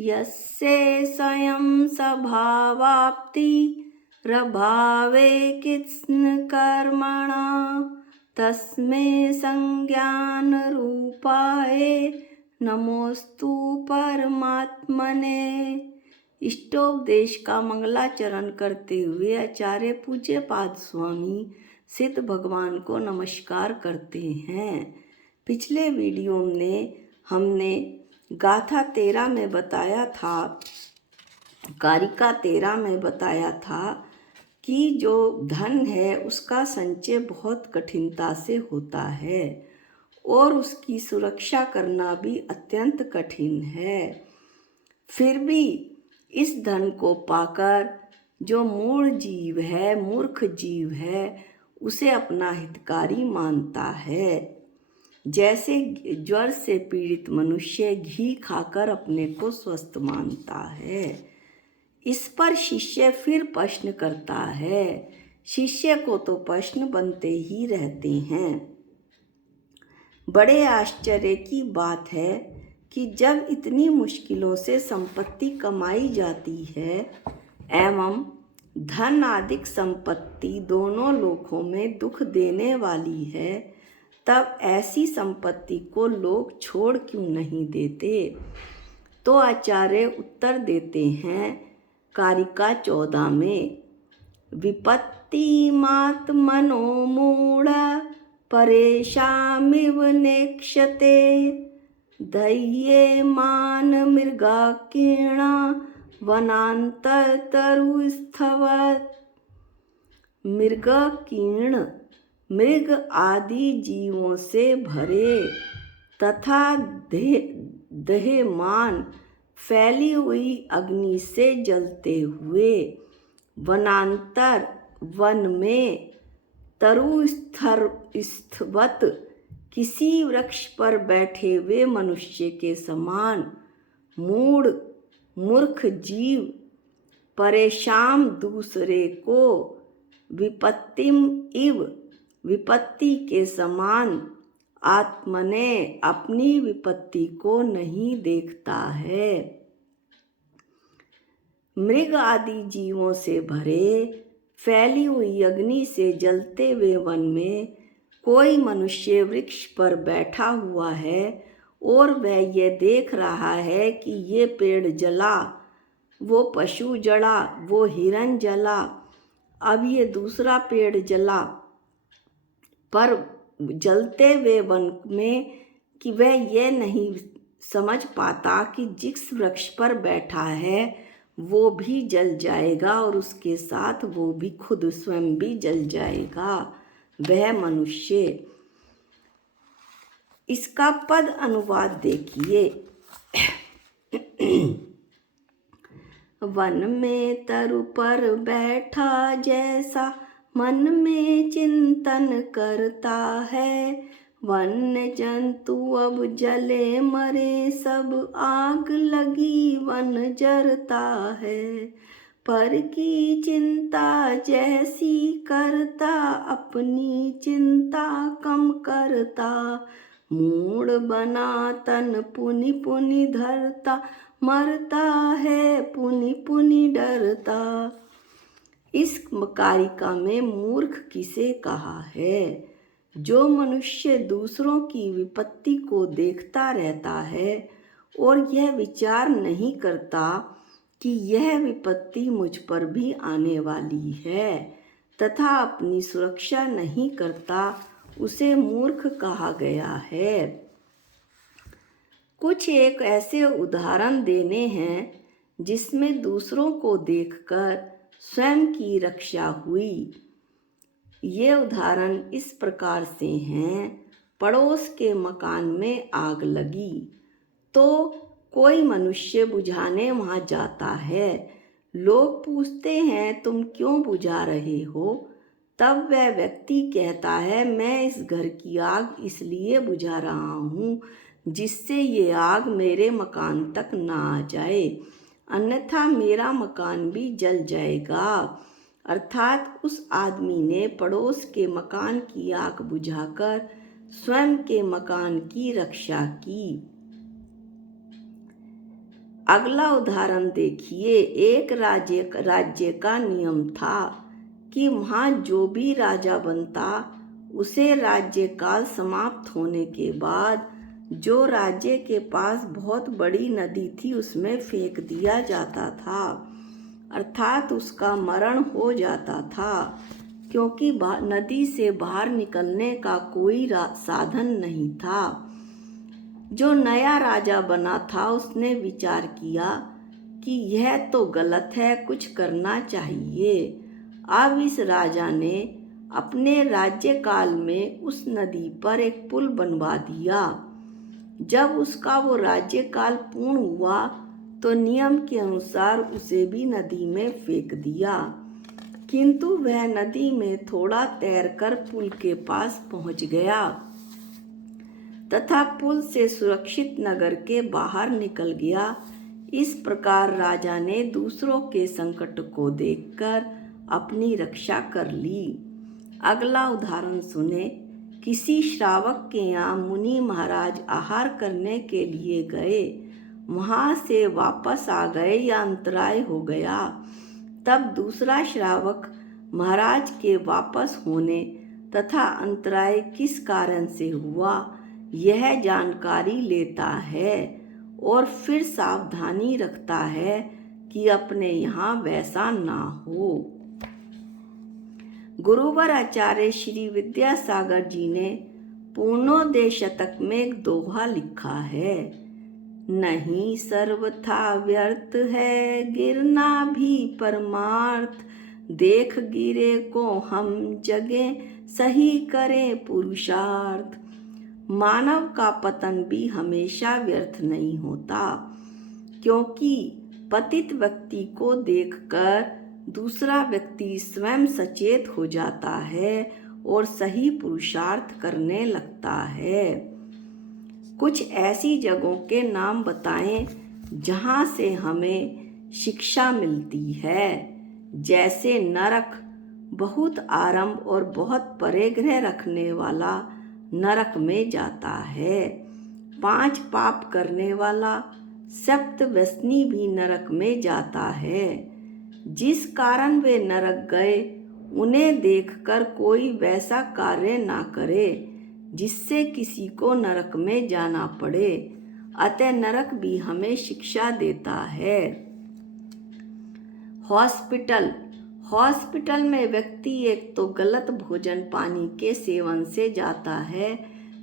यस्य स्वयं स्वभावाप्ति रभावे कित्स्न कर्मणा तस्मै संज्ञान रूपाय नमोस्तु परमात्मने। इष्टोपदेश का मंगलाचरण करते हुए आचार्य पूज्य पाद स्वामी सिद्ध भगवान को नमस्कार करते हैं। पिछले वीडियो में हमने गाथा 13 में बताया था, कारिका 13 में बताया था कि जो धन है उसका संचय बहुत कठिनता से होता है और उसकी सुरक्षा करना भी अत्यंत कठिन है। फिर भी इस धन को पाकर जो मूढ़ जीव है, मूर्ख जीव है, उसे अपना हितकारी मानता है। जैसे ज्वर से पीड़ित मनुष्य घी खाकर अपने को स्वस्थ मानता है। इस पर शिष्य फिर प्रश्न करता है। शिष्य को तो प्रश्न बनते ही रहते हैं। बड़े आश्चर्य की बात है कि जब इतनी मुश्किलों से संपत्ति कमाई जाती है एवं धन आदि संपत्ति दोनों लोकों में दुख देने वाली है, तब ऐसी संपत्ति को लोग छोड़ क्यों नहीं देते? तो आचार्य उत्तर देते हैं कारिका 14 में, विपत्ति मात मनो मूढ़ परेशामिव नेक्षते दह्ये मान मृगा कीर्णा वनांतर तरुस्थवत्। मृग कीर्ण मृग आदि जीवों से भरे तथा दह्यमान फैली हुई अग्नि से जलते हुए वनांतर वन में तरुस्थवत् किसी वृक्ष पर बैठे हुए मनुष्य के समान मूढ़ मूर्ख जीव परेशान दूसरे को विपत्तिम इव विपत्ति के समान आत्मने अपनी विपत्ति को नहीं देखता है। मृग आदि जीवों से भरे फैली हुई अग्नि से जलते हुए वन में कोई मनुष्य वृक्ष पर बैठा हुआ है और वह ये देख रहा है कि ये पेड़ जला, वो पशु जला, वो हिरण जला, अब ये दूसरा पेड़ जला, पर जलते हुए वन में कि वह यह नहीं समझ पाता कि जिस वृक्ष पर बैठा है वो भी जल जाएगा और उसके साथ वो भी खुद स्वयं भी जल जाएगा, वह मनुष्य। इसका पद अनुवाद देखिए। वन में तरु पर बैठा जैसा मन में चिंतन करता है, वन्य जंतु अब जले मरे सब आग लगी वन जरता है। पर की चिंता जैसी करता अपनी चिंता कम करता, मूढ़ बना तन पुनि पुनि धरता, मरता है पुनि पुनि डरता। इस कारिका में मूर्ख किसे कहा है? जो मनुष्य दूसरों की विपत्ति को देखता रहता है और यह विचार नहीं करता कि यह विपत्ति मुझ पर भी आने वाली है तथा अपनी सुरक्षा नहीं करता, उसे मूर्ख कहा गया है। कुछ एक ऐसे उदाहरण देने हैं जिसमें दूसरों को देखकर स्वयं की रक्षा हुई। ये उदाहरण इस प्रकार से हैं। पड़ोस के मकान में आग लगी तो कोई मनुष्य बुझाने वहाँ जाता है। लोग पूछते हैं तुम क्यों बुझा रहे हो? तब वह व्यक्ति कहता है मैं इस घर की आग इसलिए बुझा रहा हूँ जिससे ये आग मेरे मकान तक ना आ जाए, अन्यथा मेरा मकान भी जल जाएगा। अर्थात उस आदमी ने पड़ोस के मकान की आग बुझाकर स्वयं के मकान की रक्षा की। अगला उदाहरण देखिए। एक राज्य का नियम था कि वहाँ जो भी राजा बनता उसे राज्य काल समाप्त होने के बाद जो राज्य के पास बहुत बड़ी नदी थी उसमें फेंक दिया जाता था, अर्थात उसका मरण हो जाता था, क्योंकि नदी से बाहर निकलने का कोई साधन नहीं था। जो नया राजा बना था उसने विचार किया कि यह तो गलत है, कुछ करना चाहिए। अब इस राजा ने अपने राज्यकाल में उस नदी पर एक पुल बनवा दिया। जब उसका वो राज्यकाल पूर्ण हुआ तो नियम के अनुसार उसे भी नदी में फेंक दिया, किंतु वह नदी में थोड़ा तैरकर पुल के पास पहुंच गया तथा पुल से सुरक्षित नगर के बाहर निकल गया। इस प्रकार राजा ने दूसरों के संकट को देखकर अपनी रक्षा कर ली। अगला उदाहरण सुने। किसी श्रावक के यहाँ मुनि महाराज आहार करने के लिए गए, वहाँ से वापस आ गए या अंतराय हो गया। तब दूसरा श्रावक महाराज के वापस होने तथा अंतराय किस कारण से हुआ यह जानकारी लेता है और फिर सावधानी रखता है कि अपने यहाँ वैसा ना हो। गुरुवर आचार्य श्री विद्यासागर जी ने पूर्णोदय शतक में एक दोहा लिखा है। नहीं सर्वथा व्यर्थ है गिरना भी परमार्थ, देख गिरे को हम जगे सही करें पुरुषार्थ। मानव का पतन भी हमेशा व्यर्थ नहीं होता, क्योंकि पतित व्यक्ति को देखकर दूसरा व्यक्ति स्वयं सचेत हो जाता है और सही पुरुषार्थ करने लगता है। कुछ ऐसी जगहों के नाम बताएं जहाँ से हमें शिक्षा मिलती है। जैसे नरक, बहुत आरंभ और बहुत परिग्रह रखने वाला नरक में जाता है। 5 पाप करने वाला सप्त व्यसनी भी नरक में जाता है। जिस कारण वे नरक गए उन्हें देखकर कोई वैसा कार्य ना करे जिससे किसी को नरक में जाना पड़े। अतः नरक भी हमें शिक्षा देता है। हॉस्पिटल में व्यक्ति एक तो गलत भोजन पानी के सेवन से जाता है,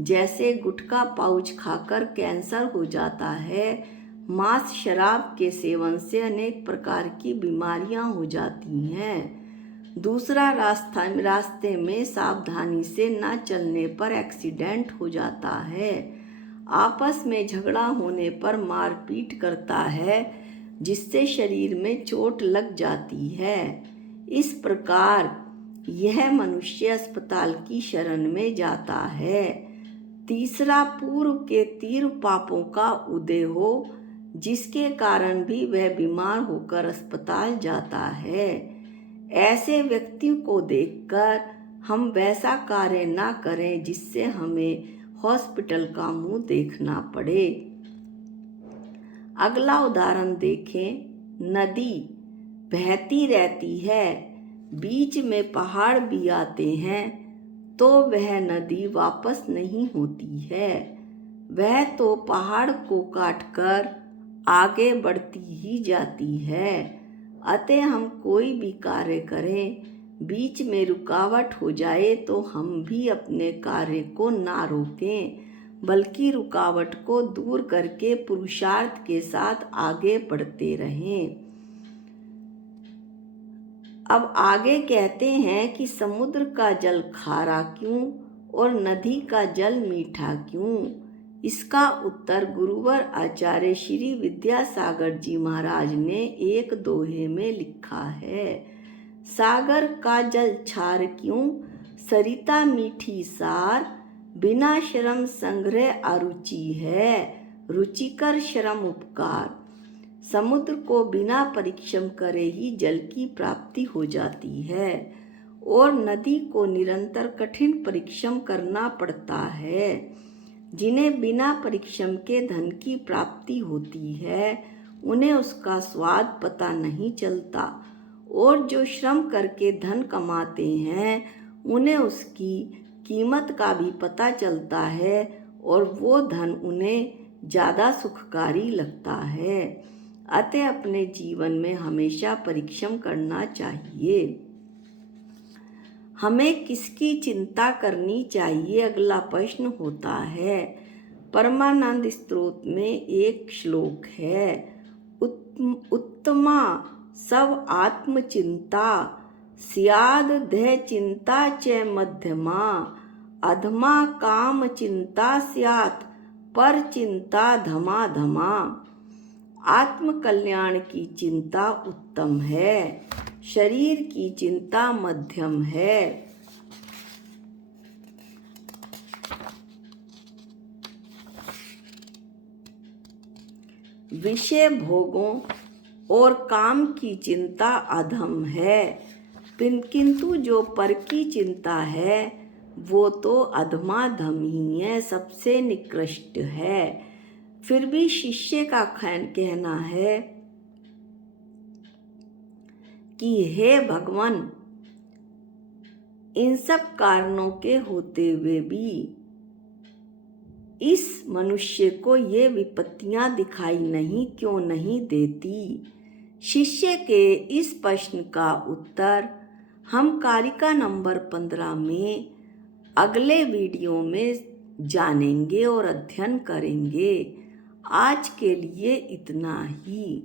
जैसे गुटखा पाउच खाकर कैंसर हो जाता है। मांस शराब के सेवन से अनेक प्रकार की बीमारियां हो जाती हैं। दूसरा, रास्ते में सावधानी से न चलने पर एक्सीडेंट हो जाता है। आपस में झगड़ा होने पर मारपीट करता है, जिससे शरीर में चोट लग जाती है। इस प्रकार यह मनुष्य अस्पताल की शरण में जाता है। तीसरा, पूर्व के तीव्र पापों का उदय हो, जिसके कारण भी वह बीमार होकर अस्पताल जाता है। ऐसे व्यक्ति को देखकर हम वैसा कार्य ना करें जिससे हमें हॉस्पिटल का मुंह देखना पड़े। अगला उदाहरण देखें। नदी बहती रहती है, बीच में पहाड़ भी आते हैं तो वह नदी वापस नहीं होती है। वह तो पहाड़ को काटकर आगे बढ़ती ही जाती है। अतः हम कोई भी कार्य करें, बीच में रुकावट हो जाए तो हम भी अपने कार्य को ना रोकें, बल्कि रुकावट को दूर करके पुरुषार्थ के साथ आगे बढ़ते रहें। अब आगे कहते हैं कि समुद्र का जल खारा क्यों और नदी का जल मीठा क्यों? इसका उत्तर गुरुवर आचार्य श्री विद्यासागर जी महाराज ने एक दोहे में लिखा है। सागर का जल छार क्यों, सरिता मीठी सार, बिना श्रम संग्रह अरुचि है, रुचिकर श्रम उपकार। समुद्र को बिना परिश्रम करे ही जल की प्राप्ति हो जाती है और नदी को निरंतर कठिन परिश्रम करना पड़ता है। जिन्हें बिना परिश्रम के धन की प्राप्ति होती है उन्हें उसका स्वाद पता नहीं चलता, और जो श्रम करके धन कमाते हैं उन्हें उसकी कीमत का भी पता चलता है और वो धन उन्हें ज़्यादा सुखकारी लगता है। अतः अपने जीवन में हमेशा परिश्रम करना चाहिए। हमें किसकी चिंता करनी चाहिए, अगला प्रश्न होता है। परमानंद स्तोत्र में एक श्लोक है, उत्तमा सब आत्मचिंता स्याद ध्यय चिंता च मध्यमा अधमा काम चिंता स्यात् पर चिंता धमा धमा। आत्म कल्याण की चिंता उत्तम है, शरीर की चिंता मध्यम है। विषय भोगों और काम की चिंता अधम है, किंतु जो पर की चिंता है वो तो अधमाधम ही है, सबसे निकृष्ट है। फिर भी शिष्य का कहना है कि हे भगवान, इन सब कारणों के होते हुए भी इस मनुष्य को ये विपत्तियां दिखाई क्यों नहीं देती। शिष्य के इस प्रश्न का उत्तर हम कारिका नंबर 15 में अगले वीडियो में जानेंगे और अध्ययन करेंगे। आज के लिए इतना ही।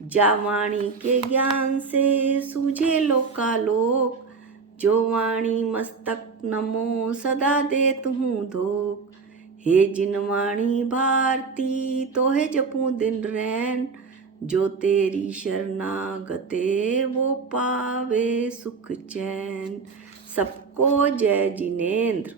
जा वाणी के ज्ञान से सूझे लोकालोक, जो वाणी मस्तक नमो सदा देत हूँ धोख। हे जिन वाणी भारती तोहे जपूं दिन रैन, जो तेरी शरणागते वो पावे सुख चैन। सबको जय जिनेंद्र।